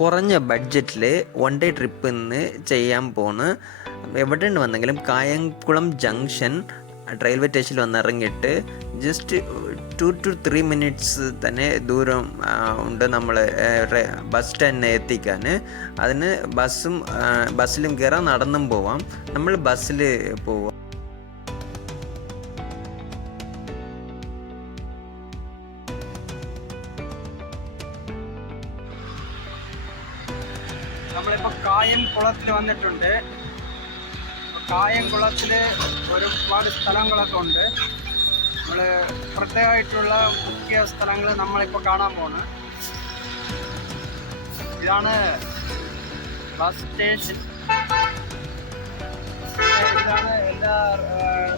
കുറഞ്ഞ ബഡ്ജറ്റിൽ one day trip ഇന്ന് ചെയ്യാൻ പോണ്. എവിടെ നിന്ന് വന്നെങ്കിലും കായംകുളം ജംഗ്ഷൻ റെയിൽവേ സ്റ്റേഷനിൽ വന്ന് ഇറങ്ങിയിട്ട് ജസ്റ്റ് 2 to 3 മിനിറ്റ്സ് തന്നെ ദൂരം ഉണ്ട് നമ്മൾ ബസ് സ്റ്റാൻഡിനെ എത്തിക്കാൻ. അതിന് ബസ്സിലും കയറാൻ നടന്നും പോവാം. നമ്മൾ ബസ്സിൽ പോവാം. നമ്മളിപ്പോൾ കായംകുളത്തിൽ വന്നിട്ടുണ്ട്. കായംകുളത്തിൽ ഒരുപാട് സ്ഥലങ്ങളൊക്കെ ഉണ്ട്. നമ്മൾ പ്രത്യേകമായിട്ടുള്ള മുഖ്യ സ്ഥലങ്ങൾ നമ്മളിപ്പോൾ കാണാൻ പോകുന്നത്. ഇതാണ് ബസ് സ്റ്റേഷൻ. ഇതാണ് എല്ലാ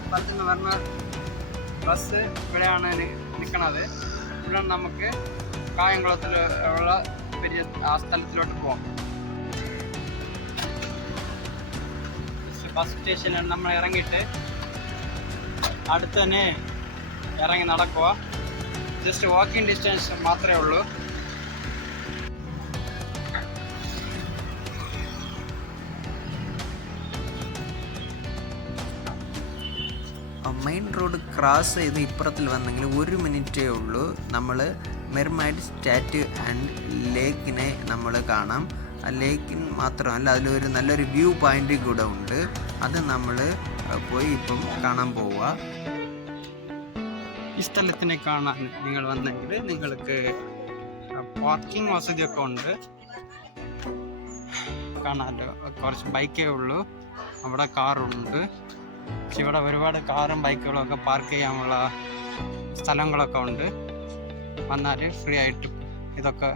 സ്ഥലത്തു നിന്ന് വരുന്ന ബസ് ഇവിടെയാണ് നിൽക്കുന്നത്. ഇവിടെ നമുക്ക് കായംകുളത്തിൽ ഉള്ള വലിയ ആ സ്ഥലത്തിലോട്ട് പോകാം. ബസ് സ്റ്റേഷനിൽ നമ്മൾ ഇറങ്ങിയിട്ട് അടുത്ത് തന്നെ ഇറങ്ങി നടക്കുക. ജസ്റ്റ് വാക്കിംഗ് ഡിസ്റ്റൻസ് മാത്രമേ ഉള്ളൂ. മെയിൻ റോഡ് ക്രോസ് ചെയ്ത് ഇപ്പുറത്തിൽ വന്നെങ്കിൽ 1 മിനിറ്റേ ഉള്ളൂ. നമ്മൾ മെർമൈഡ് സ്റ്റാറ്റ്യൂ ആൻഡ് ലേക്കിനെ നമ്മൾ കാണാം. ആ ലേക്കിന് മാത്രമല്ല, അതിലൊരു നല്ലൊരു വ്യൂ പോയിന്റ് കൂടെ ഉണ്ട്. അത് നമ്മൾ പോയി ഇപ്പം കാണാൻ പോവുക. ഈ സ്ഥലത്തിനെ കാണാൻ നിങ്ങൾ വന്നെങ്കിൽ നിങ്ങൾക്ക് പാർക്കിംഗ് വസതിയൊക്കെ ഉണ്ട്. കാണാമല്ലോ, കുറച്ച് ബൈക്കേ ഉള്ളൂ. അവിടെ കാറുണ്ട്. പക്ഷെ ഇവിടെ ഒരുപാട് കാറും ബൈക്കുകളും ഒക്കെ പാർക്ക് ചെയ്യാനുള്ള സ്ഥലങ്ങളൊക്കെ ഉണ്ട്. വന്നാൽ ഫ്രീ ആയിട്ട് ഇതൊക്കെ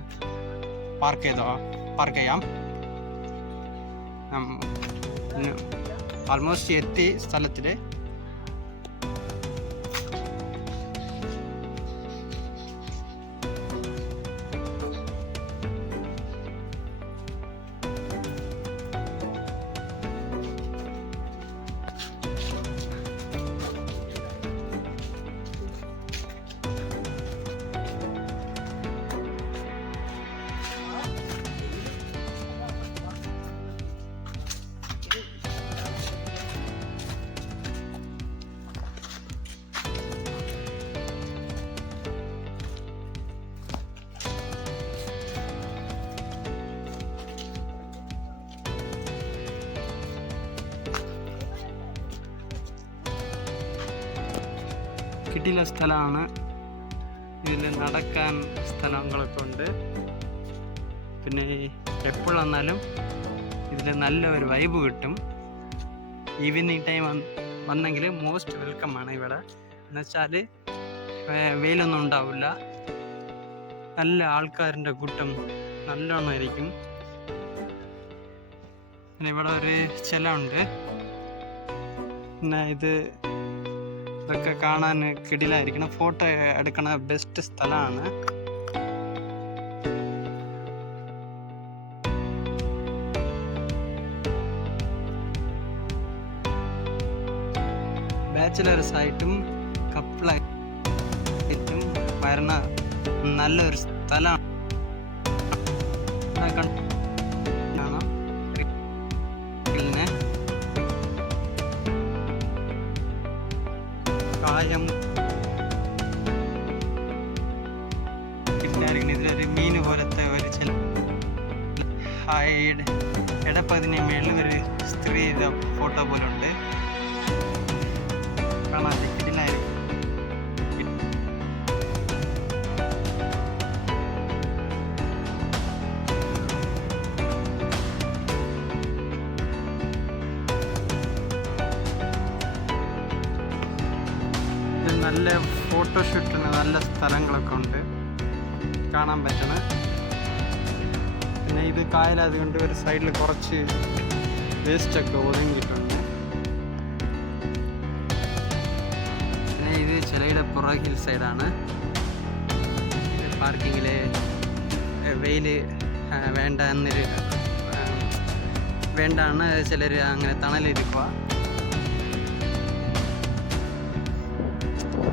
പാർക്ക് ചെയ്യാം. ആൾമോസ്റ്റ് എത്തി സ്ഥലത്തിൽ. കിട്ടിയ സ്ഥലമാണ്. ഇതിൽ നടക്കാൻ സ്ഥലങ്ങളൊക്കെ ഉണ്ട്. പിന്നെ എപ്പോൾ വന്നാലും ഇതിൽ നല്ലൊരു വൈബ് കിട്ടും. ഈവനിങ് ടൈം വന്നെങ്കിൽ മോസ്റ്റ് വെൽക്കം ആണ് ഇവിടെ. എന്നുവെച്ചാൽ വെയിലൊന്നും ഉണ്ടാവില്ല. നല്ല ആൾക്കാരിൻ്റെ കൂട്ടം നല്ലോണമായിരിക്കും. പിന്നെ ഇവിടെ ഒരു ചിലമുണ്ട്. പിന്നെ ഇതൊക്കെ കാണാൻ കിടിലായിരിക്കണം. ഫോട്ടോ എടുക്കണ ബെസ്റ്റ് സ്ഥലമാണ്. ബാച്ചിലേഴ്സ് ആയിട്ടും കപ്പിളായിട്ടും വരുന്ന നല്ലൊരു സ്ഥലമാണ്. കായം ഇതിലൊരു മീന് പോലത്തെ ഒരു ചില ഇടപ്പതിന് മേളിൽ ഒരു സ്ത്രീ ഫോട്ടോ പോലെ ഉണ്ട്. കാണാൻ ഇതിലായിരിക്കും. നല്ല ഫോട്ടോഷൂട്ടിന് നല്ല സ്ഥലങ്ങളൊക്കെ ഉണ്ട് കാണാൻ പറ്റണ. പിന്നെ ഇത് കായലായതുകൊണ്ട് ഒരു സൈഡിൽ കുറച്ച് വേസ്റ്റൊക്കെ ഒതുങ്ങിയിട്ടുണ്ട്. പിന്നെ ഇത് ചിലയുടെ പുറകിൽ സൈഡാണ്. പാർക്കിങ്ങിൽ വെയിൽ വേണ്ടാണ് ചിലർ അങ്ങനെ തണലിരിക്കുക.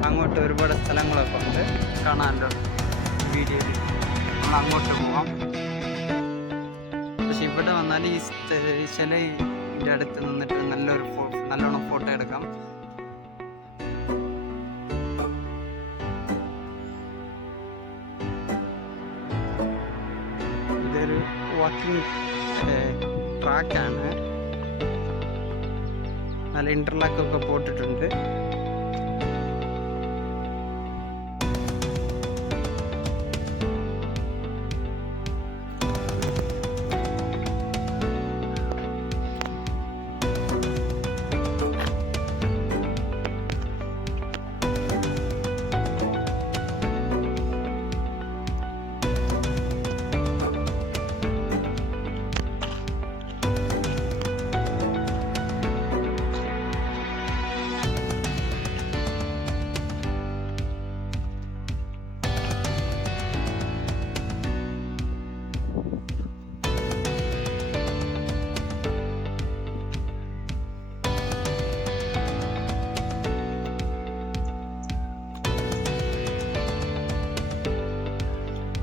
അങ്ങോട്ട് ഒരുപാട് സ്ഥലങ്ങളൊക്കെ ഉണ്ട് കാണാമല്ലോ വീഡിയോയിൽ. നമ്മൾ അങ്ങോട്ട് പോവാം. ഇവിടെ വന്നാൽ ഈ ചിലയുടെ അടുത്ത് നിന്നിട്ട് നല്ലോണം ഫോട്ടോ എടുക്കാം. ഇതൊരു വാക്കിംഗ് ട്രാക്കാണ്. നല്ല ഇന്റർലോക്കൊക്കെ പോട്ടിട്ടുണ്ട്.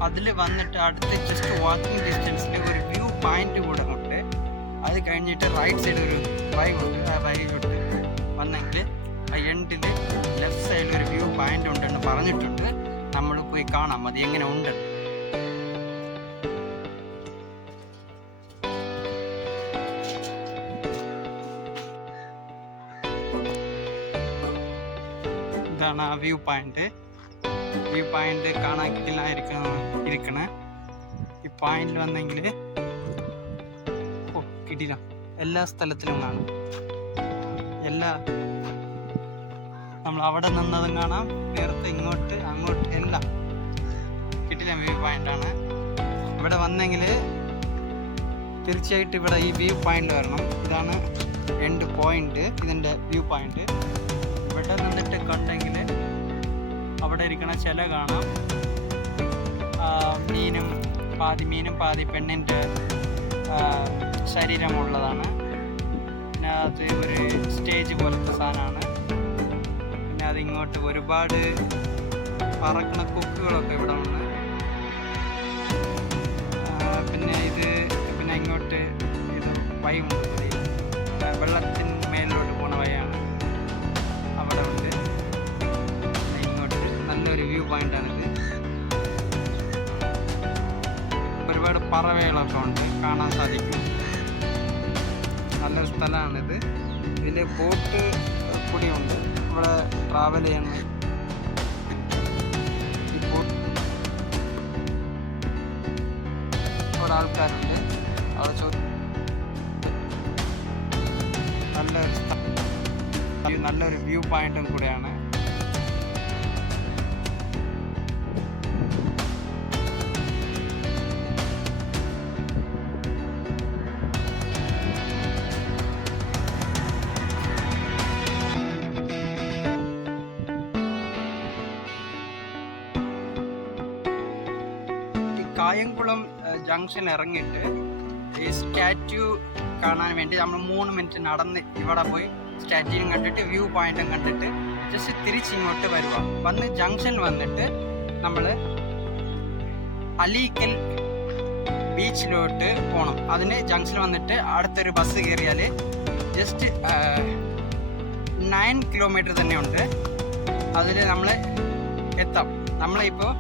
അതിൽ വന്നിട്ട് അടുത്ത് ജസ്റ്റ് വാക്കിംഗ് ഡിസ്റ്റൻസിൽ ഒരു വ്യൂ പോയിന്റ് കൂടെ ഉണ്ട്. അത് കഴിഞ്ഞിട്ട് റൈറ്റ് സൈഡ് ഒരു വഴി ഉണ്ട്. ആ വഴിയിലോട്ട് വന്നെങ്കിൽ ആ എൻഡിൽ ലെഫ്റ്റ് സൈഡിൽ ഒരു വ്യൂ പോയിന്റ് ഉണ്ടെന്ന് പറഞ്ഞിട്ടുണ്ട്. നമ്മൾ പോയി കാണാം അത് എങ്ങനെ ഉണ്ട്. ഇതാണ് ആ വ്യൂ പോയിന്റ്. വ്യൂ പോയിന്റ് കാണാൻ ഈ പോയിന്റ് വന്നെങ്കിൽ കിട്ടില്ല. എല്ലാ സ്ഥലത്തിലും കാണാം. നമ്മൾ അവിടെ നിന്നതും കാണാം, നേരത്തെ ഇങ്ങോട്ട് അങ്ങോട്ട് എല്ലാം കിട്ടില്ല. വ്യൂ പോയിന്റാണ്. ഇവിടെ വന്നെങ്കിൽ തീർച്ചയായിട്ടും ഇവിടെ ഈ വ്യൂ പോയിന്റ് വരണം. ഇതാണ് എൻഡ് പോയിന്റ്, ഇതിൻ്റെ വ്യൂ പോയിന്റ്. ഇവിടെ നിന്നിട്ട് കണ്ടെങ്കിൽ അവിടെ ഇരിക്കണ ചില കാണാം. മീനും പാതി പെണ്ണിൻ്റെ ശരീരമുള്ളതാണ്. പിന്നെ അത് ഒരു സ്റ്റേജ് പോലത്തെ സാധനമാണ്. പിന്നെ അതിങ്ങോട്ട് ഒരുപാട് പറക്കണ കൊക്കുകളൊക്കെ ഇവിടെ ഉണ്ട്. പിന്നെ ഇങ്ങോട്ട് ഇത് വഴിയുണ്ട്. വെള്ളത്തിന് മേലിലോട്ട് പോണ വഴിയാണ്. അവിടെ ഉണ്ട്. ഇങ്ങോട്ട് നല്ലൊരു വ്യൂ പോയിന്റാണിത്. ഒരുപാട് പറവകളൊക്കെ ഉണ്ട്, കാണാൻ സാധിക്കും. നല്ലൊരു സ്ഥലമാണിത്. ഇതിൽ ബോട്ട് കൂടിയുണ്ട്. ഇവിടെ ട്രാവൽ ചെയ്യണം. ഇപ്പോൾ ഇവിടെ ആൾക്കാരുണ്ട്. നല്ലൊരു വ്യൂ പോയിന്റും കൂടെയാണ്. കായംകുളം ജംഗ്ഷൻ ഇറങ്ങിയിട്ട് ഈ സ്റ്റാറ്റ്യൂ കാണാൻ വേണ്ടി നമ്മൾ 3 മിനിറ്റ് നടന്ന് ഇവിടെ പോയി സ്റ്റാറ്റ്യൂയും കണ്ടിട്ട് വ്യൂ പോയിന്റും കണ്ടിട്ട് ജസ്റ്റ് തിരിച്ചിങ്ങോട്ട് വരുക. വന്ന് ജംഗ്ഷനിൽ വന്നിട്ട് നമ്മൾ അലീക്കൽ ബീച്ചിലോട്ട് പോകണം. അതിന് ജംഗ്ഷനിൽ വന്നിട്ട് അടുത്തൊരു ബസ് കയറിയാൽ ജസ്റ്റ് 9 കിലോമീറ്റർ തന്നെ ഉണ്ട്. അതിൽ നമ്മൾ എത്താം. നമ്മളിപ്പോൾ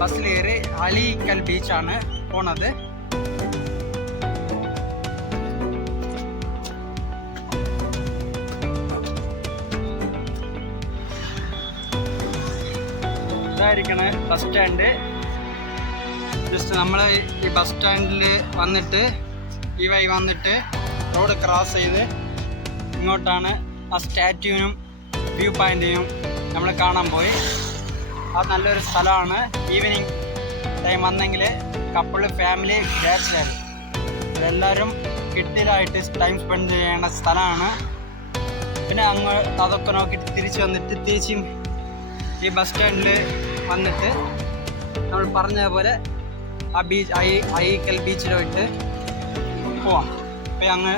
ബസ്സിൽ കയറി അലീക്കൽ ബീച്ചാണ് പോണത്. ഇതായിരിക്കണേ ബസ് സ്റ്റാൻഡ്. ജസ്റ്റ് നമ്മൾ ഈ ബസ് സ്റ്റാൻഡിൽ വന്നിട്ട് ഈ വഴി വന്നിട്ട് റോഡ് ക്രോസ് ചെയ്ത് ഇങ്ങോട്ടാണ് ആ സ്റ്റാറ്റ്യൂവിനും വ്യൂ പോയിന്റിനും നമ്മൾ കാണാൻ പോയി. അത് നല്ലൊരു സ്ഥലമാണ്. ഈവനിങ് ടൈം വന്നെങ്കിൽ കപ്പിള്, ഫാമിലി, ബാച്ചിലർ ഇതെല്ലാവരും കിട്ടിയതായിട്ട് ടൈം സ്പെൻഡ് ചെയ്യുന്ന സ്ഥലമാണ്. പിന്നെ അതൊക്കെ നോക്കിയിട്ട് തിരിച്ച് വന്നിട്ട് തിരിച്ചും ഈ ബസ് സ്റ്റാൻഡിൽ വന്നിട്ട് നമ്മൾ പറഞ്ഞ പോലെ ആ ബീച്ച് അഴീക്കൽ ബീച്ചിലോട്ട് പോവാം. അപ്പോൾ അങ്ങ്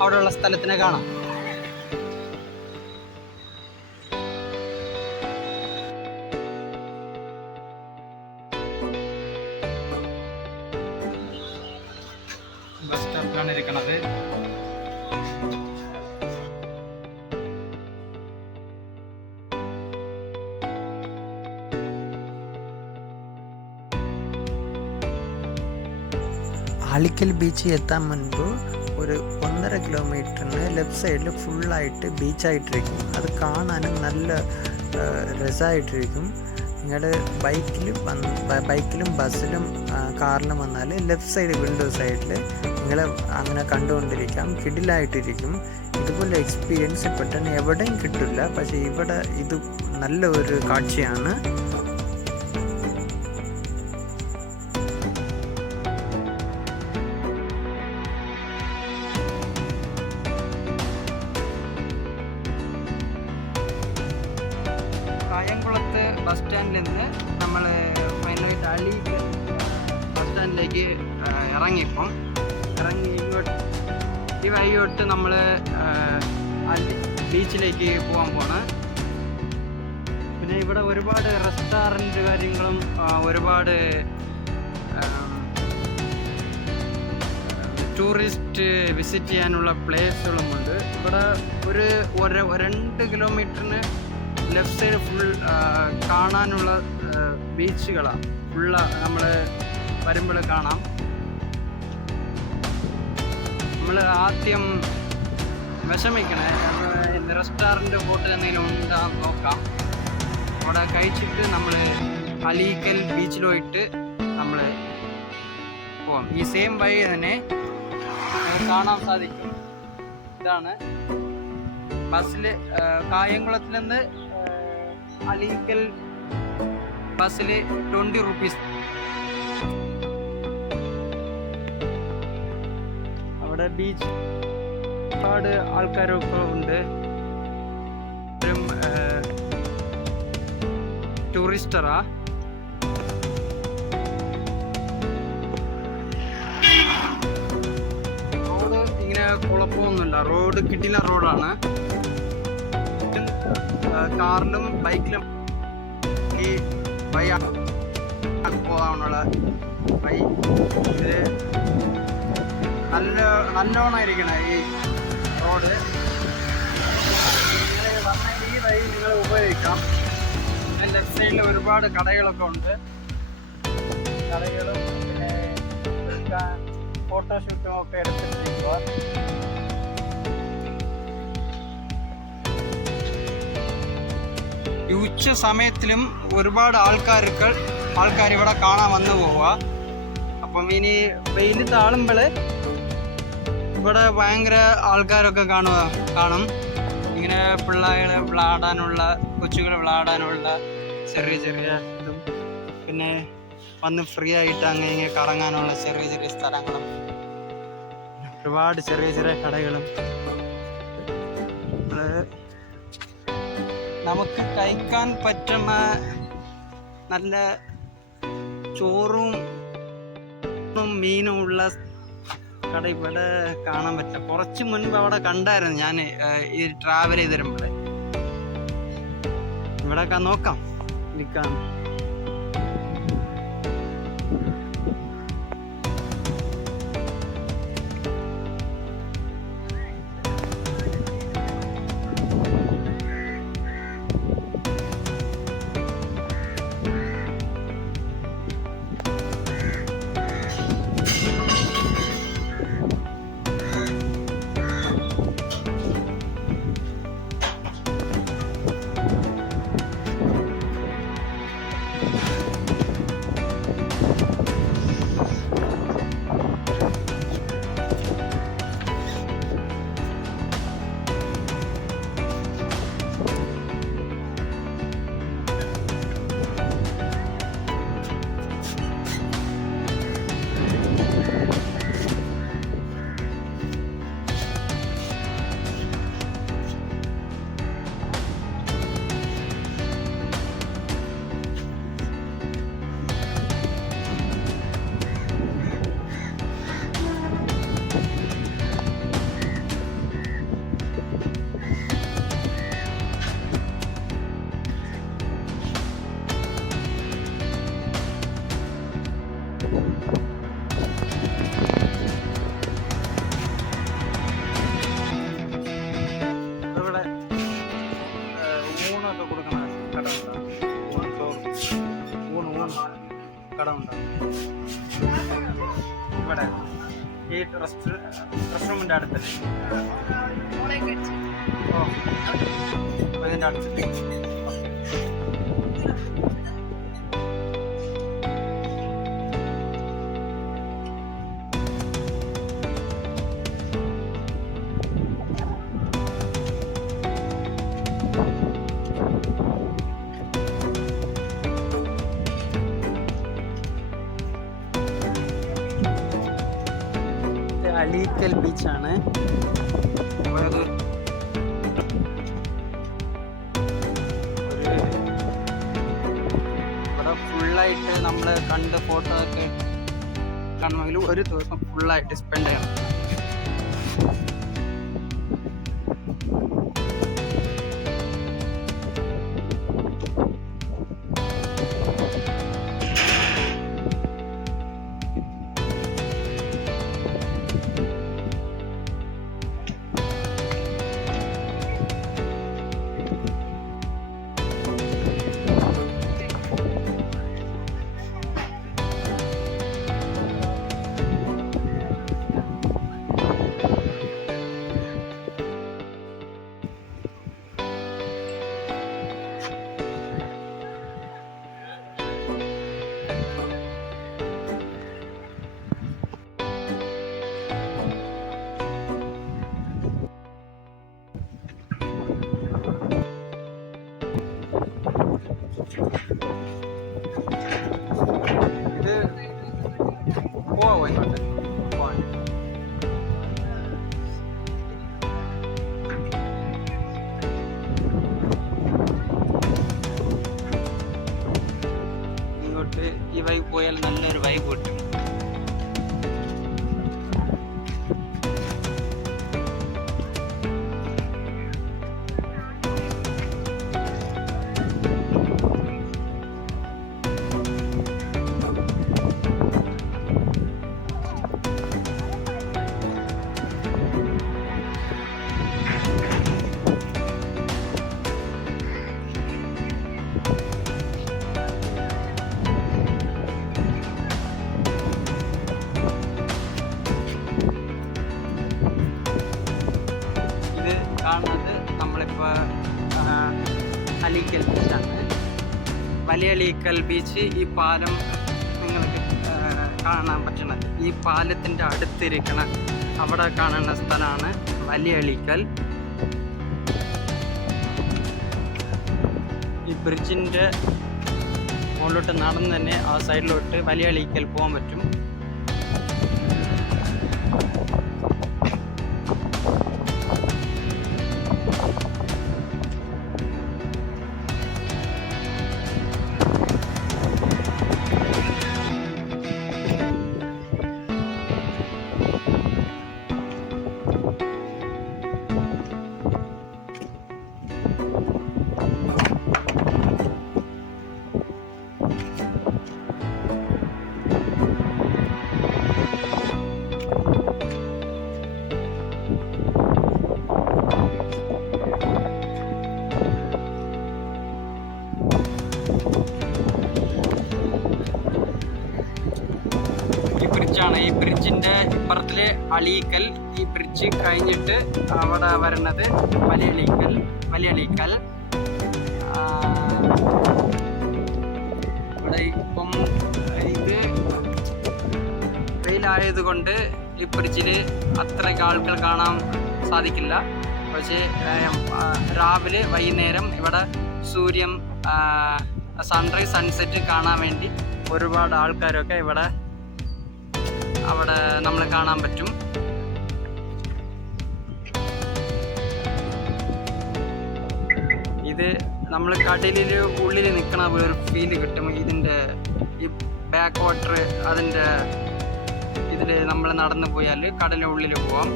അവിടെയുള്ള സ്ഥലത്തിനെ കാണാം. ബീച്ചിലാണ് ഇരിക്കുന്നത്. ആലിക്കൽ ബീച്ച് എത്താൻ മുൻപ് ഒരു 1.5 കിലോമീറ്ററിന് ലെഫ്റ്റ് സൈഡിൽ ഫുള്ളായിട്ട് ബീച്ചായിട്ടിരിക്കും. അത് കാണാനും നല്ല രസമായിട്ടിരിക്കും. നിങ്ങൾ ബൈക്കിലും ബസ്സിലും കാറിലും വന്നാൽ ലെഫ്റ്റ് സൈഡ് വിൻഡോ സൈഡിൽ നിങ്ങൾ അങ്ങനെ കണ്ടുകൊണ്ടിരിക്കാം. കിടിലായിട്ടിരിക്കും. ഇതുപോലെ എക്സ്പീരിയൻസ് പെട്ടെന്ന് എവിടെയും കിട്ടില്ല. പക്ഷേ ഇവിടെ ഇത് നല്ല ഒരു കാഴ്ചയാണ്. കായംകുളത്ത് ബസ് സ്റ്റാൻഡിൽ നിന്ന് നമ്മൾ ഫൈനലായിട്ട് അഴീക്കൽ ബസ് സ്റ്റാൻഡിലേക്ക് ഇറങ്ങി ഇങ്ങോട്ട് ഈ വഴിയോട്ട് നമ്മൾ ബീച്ചിലേക്ക് പോകാൻ പോണ്. പിന്നെ ഇവിടെ ഒരുപാട് റെസ്റ്റോറൻറ്റ് കാര്യങ്ങളും ഒരുപാട് ടൂറിസ്റ്റ് വിസിറ്റ് ചെയ്യാനുള്ള പ്ലേസുകളുമുണ്ട്. ഇവിടെ ഒരു 2 കിലോമീറ്ററിന് ലെഫ്റ്റ് സൈഡ് ഫുൾ കാണാനുള്ള ബീച്ചുകളാണ്. നമ്മൾ വരുമ്പോൾ കാണാം. നമ്മൾ ആദ്യം വിഷമിക്കണേ, റെസ്റ്റോറൻറ്റ് ഹോട്ടൽ എന്തെങ്കിലും ഉണ്ടാകും നോക്കാം. അവിടെ കഴിച്ചിട്ട് നമ്മൾ അഴീക്കൽ ബീച്ചിൽ പോയിട്ട് നമ്മൾ പോവാം. ഈ സെയിം വഴി തന്നെ കാണാൻ സാധിക്കും. ഇതാണ് ബസ്സിൽ കായംകുളത്തിൽ നിന്ന് അഴീക്കൽ ബസ്സിൽ 20 rupees. അവിടെ ബീച്ച് ഒരുപാട് ആൾക്കാരൊക്കെ ഉണ്ട്. ടൂറിസ്റ്ററാ. റോഡ് ഇങ്ങനെ കുഴപ്പമൊന്നുമില്ല. റോഡ് കിട്ടില്ല റോഡാണ്. കാറിലും ബൈക്കിലും ഈ വഴി പോകാനുള്ള വഴി. ഇത് നല്ലോണം ഇരിക്കണ ഈ റോഡ്. നിങ്ങൾ വന്ന ഈ വഴി നിങ്ങൾ ഉപയോഗിക്കാം. ലെഫ്റ്റ് സൈഡിൽ ഒരുപാട് കടകളൊക്കെ ഉണ്ട്. കടകളും പിന്നെ ഫോട്ടോഷൂട്ടും ഒക്കെ എടുത്തിട്ടിരിക്കുക. ഈ ഉച്ച സമയത്തിലും ഒരുപാട് ആൾക്കാർ ഇവിടെ കാണാൻ വന്നു പോവുക. അപ്പം ഇനി വെയിൽ താളുമ്പോൾ ഇവിടെ ഭയങ്കര ആൾക്കാരൊക്കെ കാണും. ഇങ്ങനെ പിള്ളേർ വിളാടാനുള്ള, കൊച്ചുകൾ വിളാടാനുള്ള ചെറിയ ഇതും, പിന്നെ വന്ന് ഫ്രീ ആയിട്ട് അങ്ങനെ കറങ്ങാനുള്ള ചെറിയ സ്ഥലങ്ങളും, ഒരുപാട് ചെറിയ കടകളും. നമുക്ക് കഴിക്കാൻ പറ്റുന്ന നല്ല ചോറും മീനും ഉള്ള കട ഇവിടെ കാണാൻ പറ്റില്ല. കുറച്ച് മുൻപ് അവിടെ കണ്ടായിരുന്നു ഞാൻ ഈ ട്രാവൽ ചെയ്ത് വരുമ്പോൾ. ഇവിടെയൊക്കെ നോക്കാം നിൽക്കാം. ഇവിടെ ഈ റെസ്റ്റ് റൂമിൻ്റെ അടുത്തല്ലേ? ഓ ഇതിൻ്റെ അടുത്തിട്ട് അഴീക്കൽ ബീച്ചാണ്. ഇവിടെ ഫുള്ളായിട്ട് നമ്മൾ കണ്ട് ഫോട്ടോ ഒക്കെ കാണണമെങ്കിൽ ഒരു ദിവസം ഫുള്ളായിട്ട് സ്പെൻഡ് ചെയ്യണം. ഇത് പോവാ ഇങ്ങോട്ട് പോവാൻ. ഇങ്ങോട്ട് ഈ വൈബ് പോയാൽ നല്ലൊരു വൈബ് കിട്ടും. കാണുന്നത് നമ്മളിപ്പോൾ അഴീക്കൽ ബീച്ചാണ്. വലിയ അഴീക്കൽ ബീച്ച്. ഈ പാലം നിങ്ങൾക്ക് കാണാൻ പറ്റുന്നത് ഈ പാലത്തിൻ്റെ അടുത്തിരിക്കണ അവിടെ കാണുന്ന സ്ഥലമാണ് വലിയ അഴീക്കൽ. ഈ ബ്രിഡ്ജിൻ്റെ മുകളിലോട്ട് നടന്ന് തന്നെ ആ സൈഡിലോട്ട് വലിയ അഴീക്കൽ പോകാൻ പറ്റും. ഈ ബ്രിഡ്ജിൻ്റെ ഇപ്പുറത്തിലെ അഴീക്കൽ. ഈ ബ്രിഡ്ജ് കഴിഞ്ഞിട്ട് അവിടെ വരുന്നത് വലിയ അഴീക്കൽ. ഇവിടെ ഇപ്പം ഇത് വെയിലായതുകൊണ്ട് ഈ ബ്രിഡ്ജിൽ അത്രയ്ക്ക് ആൾക്കാർ കാണാൻ സാധിക്കില്ല. പക്ഷേ രാവിലെ വൈകുന്നേരം ഇവിടെ സൂര്യൻ സൺറൈസ് സൺസെറ്റ് കാണാൻ വേണ്ടി ഒരുപാട് ആൾക്കാരൊക്കെ അവിടെ നമ്മൾ കാണാൻ പറ്റും. ഇത് നമ്മൾ കടലിൽ ഉള്ളിൽ നിൽക്കണ ഒരു ഫീല് കിട്ടും. ഇതിൻ്റെ ഈ ബാക്ക് വാട്ടർ അതിൻ്റെ ഇതിൽ നമ്മൾ നടന്നു പോയാൽ കടലിനുള്ളിൽ പോവാം.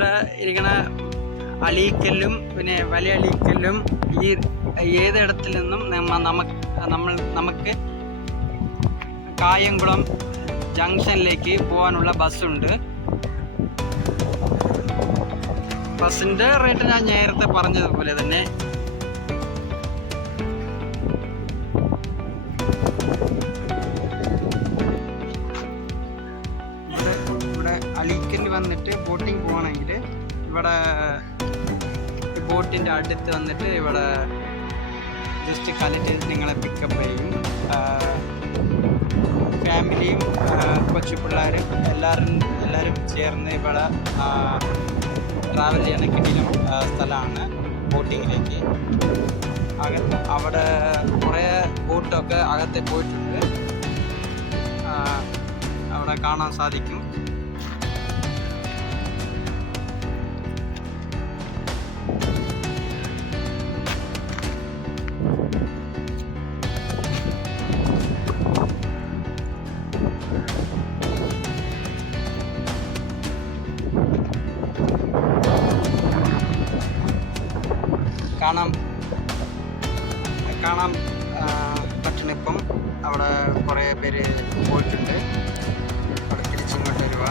ഇവിടെ ഇരിക്കുന്ന അഴീക്കലും പിന്നെ വലിയ അഴീക്കലും ഈ ഏതിടത്തിൽ നിന്നും നമുക്ക് കായംകുളം ജംഗ്ഷനിലേക്ക് പോകാനുള്ള ബസ്സുണ്ട്. ബസ്സിൻ്റെ റേറ്റ് ഞാൻ നേരത്തെ പറഞ്ഞതുപോലെ തന്നെ. ഇവിടെ അഴീക്കൽ വന്നിട്ട് ബോട്ടിങ് പോകണമെങ്കിൽ ഇവിടെ ബോട്ടിൻ്റെ അടുത്ത് വന്നിട്ട് ഇവിടെ ജസ്റ്റ് കളിച്ച് നിങ്ങളെ പിക്കപ്പ് ചെയ്യും. ഫാമിലിയും കൊച്ചു പിള്ളേരും എല്ലാവരും ചേർന്ന് ഇവിടെ ട്രാവൽ ചെയ്യാൻ കിട്ടിയ സ്ഥലമാണ് ബോട്ടിങ്ങിലേക്ക്. അവിടെ കുറേ ബോട്ടൊക്കെ അകത്ത് പോയിട്ടുണ്ട്, അവിടെ കാണാൻ സാധിക്കും. കാണാൻ പറ്റണിപ്പം അവിടെ കുറേ പേര് പോയിട്ടുണ്ട്. അവിടെ തിരിച്ചിങ്ങോട്ട് വരിക.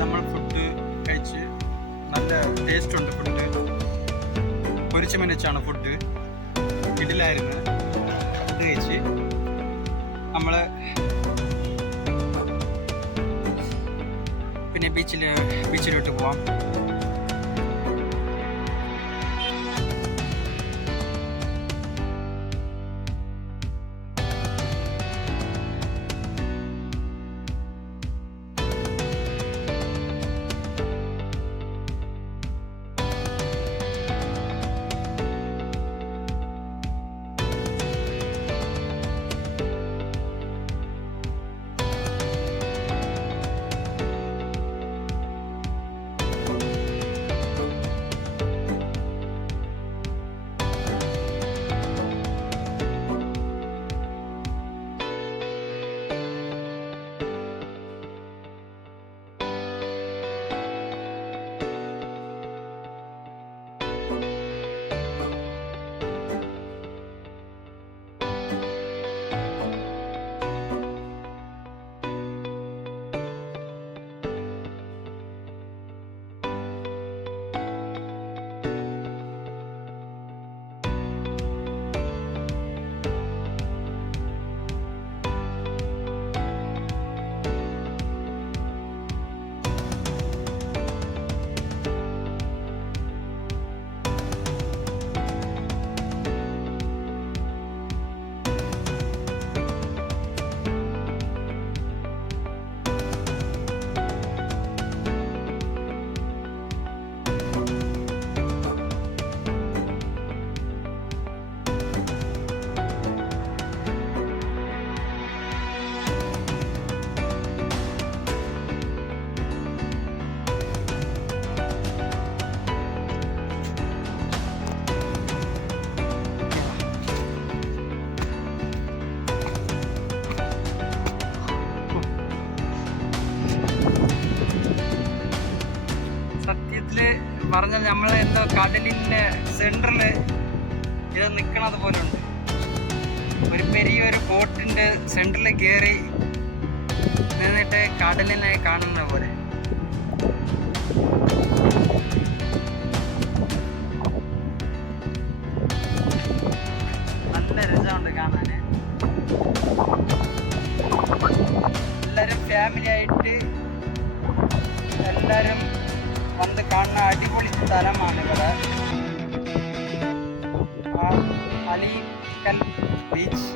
നമ്മൾ ഫുഡ് കഴിച്ച് നല്ല ടേസ്റ്റ് ഉണ്ട്. ഫുഡ് പൊരിച്ച മിനിച്ചാണ് ഫുഡ്, ഇതിലായിരുന്നു ഫുഡ് കഴിച്ച് നമ്മൾ പിന്നെ ബീച്ചിലോട്ട് പോവാം. പറഞ്ഞാൽ നമ്മൾ എന്തോ കടലിൻ്റെ സെൻറ്ററിൽ ഇത് നിൽക്കണത് പോലെ ഉണ്ട്. ഒരു പെരിയൊരു ബോട്ടിൻ്റെ സെൻറ്ററിൽ കയറി നിന്നിട്ട് കടലിനെ കാണുന്ന പോലെ. നല്ല രസമുണ്ട് കാണാൻ. എല്ലാവരും ഫാമിലി ആയിട്ട് എല്ലാവരും വന്ന് കാണുന്ന അടിപൊളി സ്ഥലമാണ് ഇവിടെ. അഴീക്കൽ ബീച്ച്.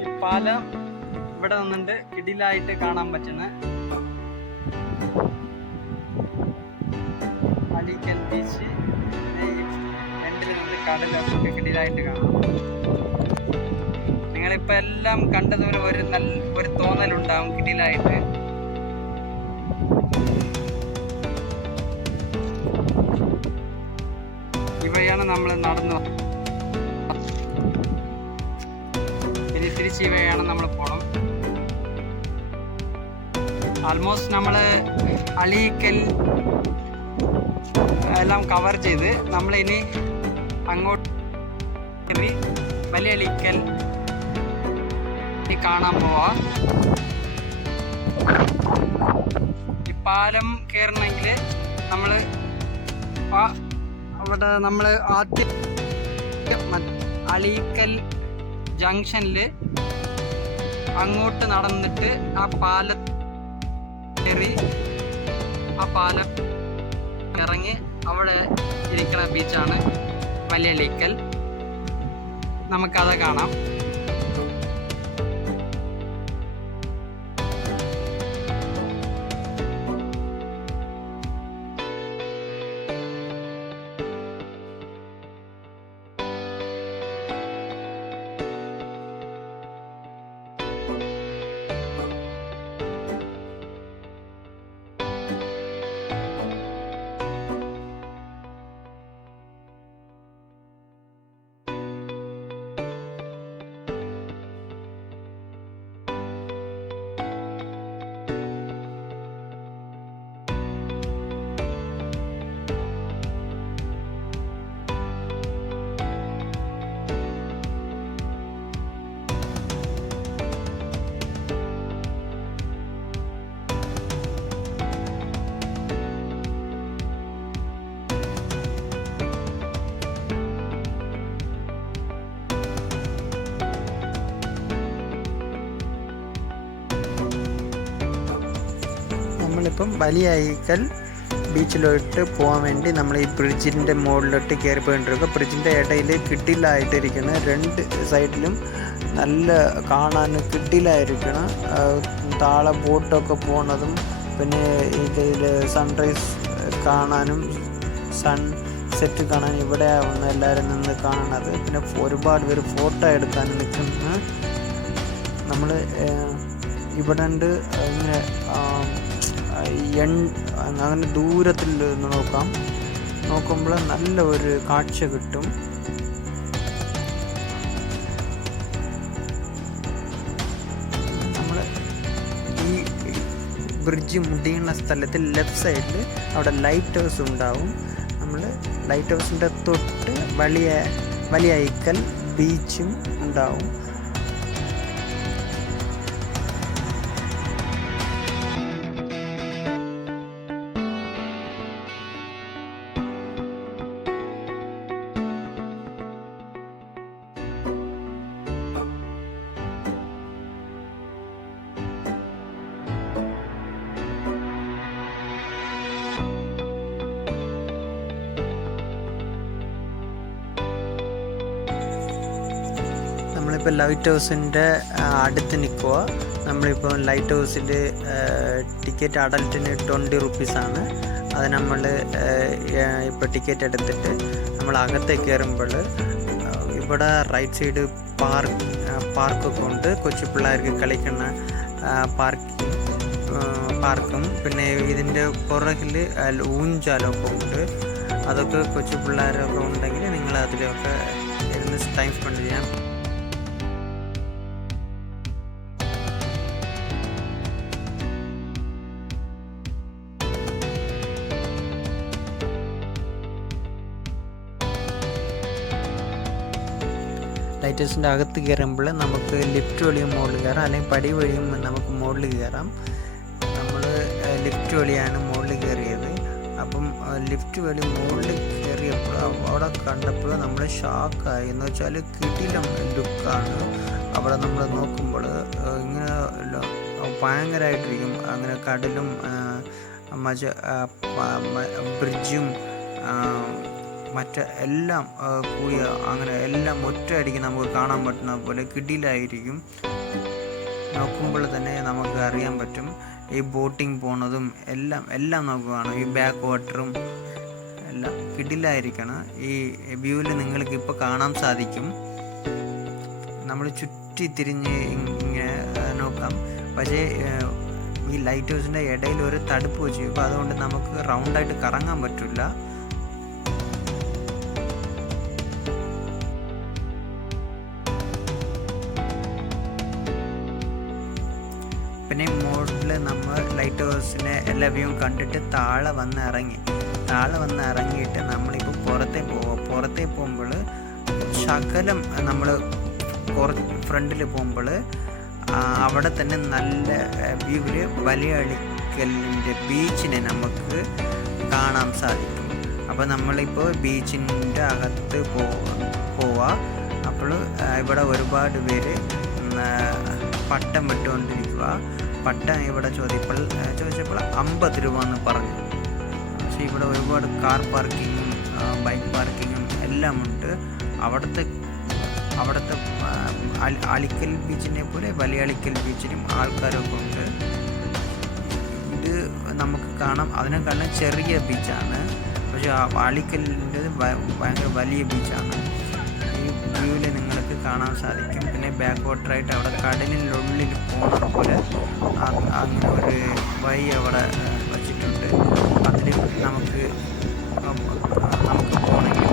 ഈ പാലം ഇവിടെ നിന്നുണ്ട് കിടിലായിട്ട് കാണാൻ പറ്റുന്ന അഴീക്കൽ ബീച്ച്. രണ്ടിൽ നിന്ന് കടലൊക്കെ കിടിലായിട്ട് കാണാം. നിങ്ങളിപ്പോൾ എല്ലാം കണ്ടതുപോലെ ഒരു തോന്നലുണ്ടാവും കിടിലായിട്ട്. ഇവയാണ് നമ്മൾ നടന്നു. ഇനി തിരിച്ച് ഇവയാണ് നമ്മൾ പോകണം. ആൾമോസ്റ്റ് നമ്മൾ അഴീക്കൽ എല്ലാം കവർ ചെയ്ത് നമ്മളിനി അങ്ങോട്ട് വലിയ അഴീക്കൽ കാണാൻ പോവാ. ഈ പാലം കയറണമെങ്കിൽ നമ്മൾ അവിടെ നമ്മൾ ആദ്യം അഴീക്കൽ ജംഗ്ഷനിൽ അങ്ങോട്ട് നടന്നിട്ട് ആ പാലം കയറി ആ പാലം ഇറങ്ങി അവിടെ ഇരിക്കുന്ന ബീച്ചാണ് വലിയ അഴീക്കൽ. നമുക്കത് കാണാം. നമ്മളിപ്പം വലിയ അഴീക്കൽ ബീച്ചിലോട്ട് പോകാൻ വേണ്ടി നമ്മൾ ഈ ബ്രിഡ്ജിൻ്റെ മുകളിലോട്ട് കയറി പോയിട്ടിരിക്കുക. ബ്രിഡ്ജിൻ്റെ ഇടയിൽ കിട്ടിലായിട്ടിരിക്കണം. രണ്ട് സൈഡിലും നല്ല കാണാൻ കിട്ടിലായിരിക്കണം. താഴെ ബോട്ടൊക്കെ പോകുന്നതും പിന്നെ ഇതിൽ സൺറൈസ് കാണാനും സൺസെറ്റ് കാണാൻ ഇവിടെ ഒന്ന് എല്ലാവരും നിന്ന് കാണുന്നത്. പിന്നെ ഒരുപാട് പേര് ഫോട്ടോ എടുക്കാൻ നിൽക്കുന്ന നമ്മൾ ഇവിടെ ഉണ്ട്. ഇങ്ങനെ അങ്ങനെ ദൂരത്തിൽ നോക്കുമ്പോൾ നല്ല ഒരു കാഴ്ച കിട്ടും. നമ്മൾ ഈ ബ്രിഡ്ജ് മുടിയുന്ന സ്ഥലത്ത് ലെഫ്റ്റ് സൈഡിൽ അവിടെ ലൈറ്റ് ഹൗസ് ഉണ്ടാവും. നമ്മൾ ലൈറ്റ് ഹൗസിൻ്റെ തൊട്ട് വലിയ അഴീക്കൽ ബീച്ചും ഉണ്ടാവും. നമ്മളിപ്പോൾ ലൈറ്റ് ഹൗസിൻ്റെ അടുത്ത് നിൽക്കുക. നമ്മളിപ്പോൾ ലൈറ്റ് ഹൗസിൽ ടിക്കറ്റ് അഡൽട്ടിന് 20 റുപ്പീസാണ്. അത് നമ്മൾ ഇപ്പോൾ ടിക്കറ്റ് എടുത്തിട്ട് നമ്മൾ അകത്തേക്ക് കയറുമ്പോൾ ഇവിടെ റൈറ്റ് സൈഡ് പാർക്കൊക്കെ ഉണ്ട്. കൊച്ചു പിള്ളേർക്ക് കളിക്കുന്ന പാർക്കും പിന്നെ ഇതിൻ്റെ പുറകിൽ ഊഞ്ചാലൊക്കെ ഉണ്ട്. അതൊക്കെ കൊച്ചു പിള്ളേരൊക്കെ ഉണ്ടെങ്കിൽ നിങ്ങൾ അതിലൊക്കെ ഇരുന്ന് ടൈം സ്പെൻഡ് ചെയ്യാം. ലൈറ്റ് ഹൗസിൻ്റെ അകത്ത് കയറുമ്പോൾ നമുക്ക് ലിഫ്റ്റ് വഴിയും മുകളിൽ കയറാം, അല്ലെങ്കിൽ പടി വഴിയും നമുക്ക് മുകളിൽ കയറാം. നമ്മൾ ലിഫ്റ്റ് വഴിയാണ് മുകളിൽ കയറിയത്. അപ്പം ലിഫ്റ്റ് വഴി മുകളിൽ കയറിയപ്പോൾ അവിടെ കണ്ടപ്പോൾ നമ്മൾ ഷോക്കായി. എന്ന് വെച്ചാൽ കിടിലം ലുക്കാണ്. അവിടെ നമ്മൾ നോക്കുമ്പോൾ ഇങ്ങനെ ഭയങ്കരമായിട്ടിരിക്കും. അങ്ങനെ കടലും ബ്രിഡ്ജും എല്ലാം കൂടിയ അങ്ങനെ എല്ലാം ഒറ്റയടിക്ക് നമുക്ക് കാണാൻ പറ്റുന്ന പോലെ കിടിലായിരിക്കും. നോക്കുമ്പോൾ തന്നെ നമുക്ക് അറിയാൻ പറ്റും. ഈ ബോട്ടിങ് പോണതും എല്ലാം നോക്കുകയാണ്. ഈ ബാക്ക് വാട്ടറും എല്ലാം കിടിലായിരിക്കണം. ഈ വ്യൂവിൽ നിങ്ങൾക്ക് ഇപ്പോൾ കാണാൻ സാധിക്കും. നമ്മൾ ചുറ്റി തിരിഞ്ഞ് ഇങ്ങനെ നോക്കാം. പക്ഷേ ഈ ലൈറ്റ് ഹൗസിൻ്റെ ഇടയിൽ ഒരു തടുപ്പ് വെച്ചു. ഇപ്പോൾ അതുകൊണ്ട് നമുക്ക് റൗണ്ടായിട്ട് കറങ്ങാൻ പറ്റില്ല. പിന്നെ മോഡിൽ നമ്മൾ ലൈറ്റ് ഹൗസിനെ എല്ലാ വ്യൂവും കണ്ടിട്ട് താഴെ വന്ന് ഇറങ്ങിയിട്ട് നമ്മളിപ്പോൾ പുറത്തേ പോകുമ്പോൾ ശകലം നമ്മൾ ഫ്രണ്ടിൽ പോകുമ്പോൾ അവിടെ തന്നെ നല്ല വ്യൂവിൽ വലിയ അളിക്കലിൻ്റെ ബീച്ചിനെ നമുക്ക് കാണാൻ സാധിക്കും. അപ്പോൾ നമ്മളിപ്പോൾ ബീച്ചിൻ്റെ അകത്ത് പോവാ. അപ്പോൾ ഇവിടെ ഒരുപാട് പേര് പട്ടം വിട്ടുകൊണ്ടിരിക്കുക. പട്ടം ഇവിടെ ചോദിച്ചപ്പോൾ 50 രൂപ എന്ന് പറഞ്ഞു. പക്ഷേ ഇവിടെ ഒരുപാട് കാർ പാർക്കിങ്ങും ബൈക്ക് പാർക്കിങ്ങും എല്ലാം ഉണ്ട്. അവിടുത്തെ അളിക്കൽ ബീച്ചിനെ പോലെ വലിയ അളിക്കൽ ബീച്ചിനും ആൾക്കാരൊക്കെ ഉണ്ട്. ഇത് നമുക്ക് കാണാം. അതിനെക്കാളും ചെറിയ ബീച്ചാണ്. പക്ഷേ അളിക്കലിൻ്റെ ഭയങ്കര വലിയ ബീച്ചാണ്. ഈ വ്യൂവിൽ നിങ്ങൾക്ക് കാണാൻ സാധിക്കും. പിന്നെ ബാക്ക് വാട്ടറായിട്ട് അവിടെ കടലിനുള്ളിൽ പോകുന്നത് പോലെ അങ്ങനെ ഒരു വഴി അവിടെ വച്ചിട്ടുണ്ട്. അതിൽ നമുക്ക് പോകണമെങ്കിൽ